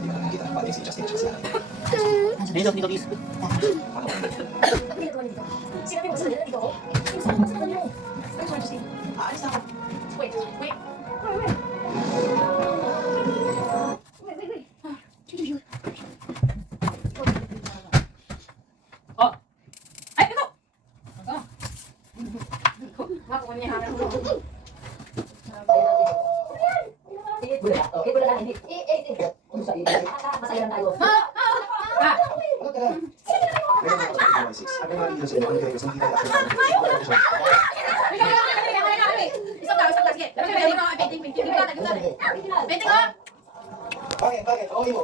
Hindi mo na nakikita ng body, si Justin, Justin. Dito, please. Sinabi mo sa nila dito ako? Sinabi mo sa nila. Aalis na ako. Wait. Oh. Ay, ito! Makuha niya hanap mo. Bula lang, hindi. Masaya lang tayo. Ano ka? Sabi nga dito sa inyo, hindi kayo kasi hindi tayo Isang ka, sige. Painting ko. Bakit? Okay mo.